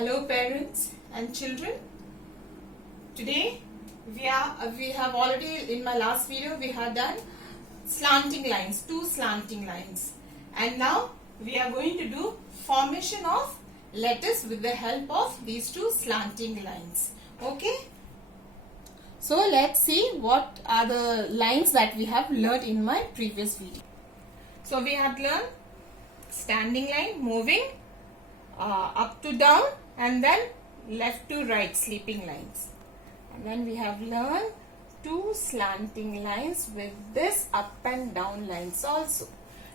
Hello parents and children. Today we have already, in my last video we have done slanting lines, two slanting lines, and now we are going to do formation of letters with the help of these two slanting lines. Okay, so let's see what are the lines that we have learned in my previous video. So we have learned standing line, moving up to down, and then left to right, sleeping lines. And then we have learned two slanting lines with this up and down lines also.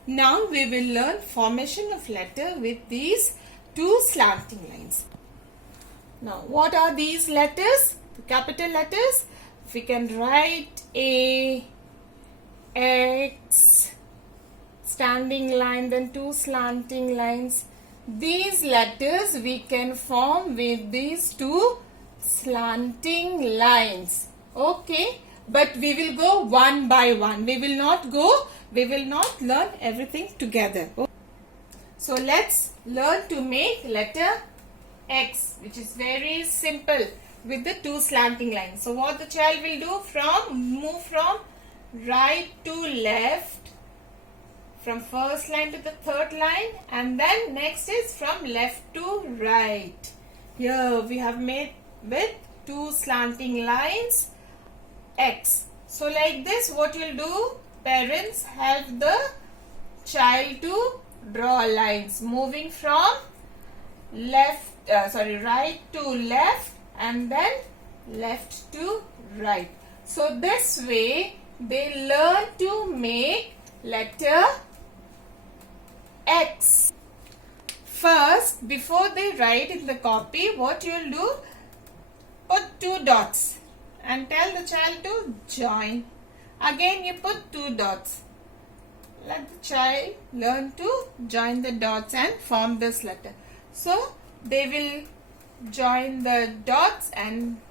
Now we will learn formation of letter with these two slanting lines. Now what are these letters? The capital letters. We can write A, X, standing line, then two slanting lines. These letters we can form with these two slanting lines. Okay, but we will go one by one. We will not learn everything together. So let's learn to make letter X, which is very simple, with the two slanting lines. So what the child will do, move from right to left, from first line to the third line, and then next is from left to right. Here we have made with two slanting lines X. So like this, what you'll do, parents, help the child to draw lines moving from right to left and then left to right. So this way they learn to make letter X. First, before they write in the copy, what you will do, put two dots and tell the child to join. Again you put two dots. Let the child learn to join the dots and form this letter. So they will join the dots and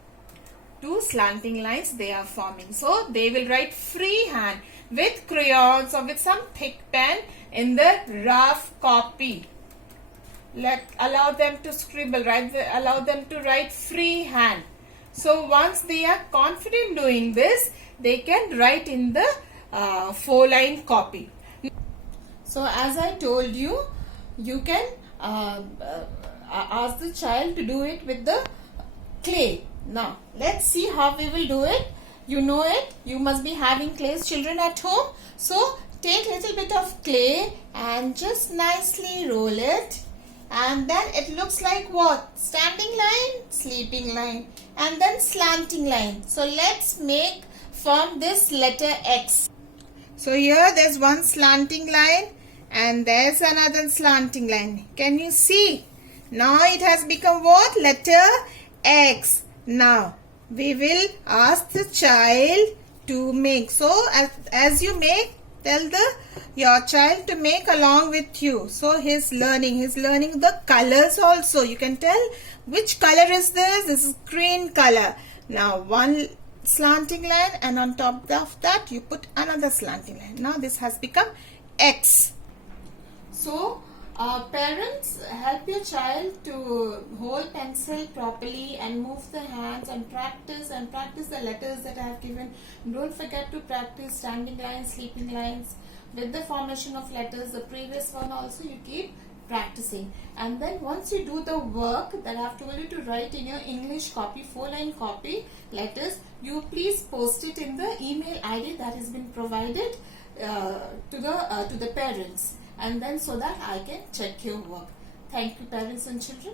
two slanting lines they are forming. So they will write freehand with crayons or with some thick pen in the rough copy. Allow them to scribble, allow them to write freehand. So once they are confident doing this, they can write in the 4-line copy. So as I told you, you can ask the child to do it with the clay. Now let's see how we will do it. You know it, you must be having clay's children at home. So take little bit of clay and just nicely roll it, and then it looks like what? Standing line, sleeping line, and then slanting line. So let's form this letter X. So here there's one slanting line and there's another slanting line. Can you see? Now it has become what? Letter X. Now we will ask the child to make. So as you make, tell your child to make along with you. So he's learning the colors also. You can tell which color is this. This is green color. Now one slanting line, and on top of that you put another slanting line. Now this has become X. So parents, help your child to hold pencil properly and move the hands and practice the letters that I have given. Don't forget to practice standing lines, sleeping lines with the formation of letters. The previous one also you keep practicing, and then once you do the work that I have told you to write in your English copy, 4-line copy letters, you please post it in the email ID that has been provided to the parents, and then so that I can check your work. Thank you parents and children.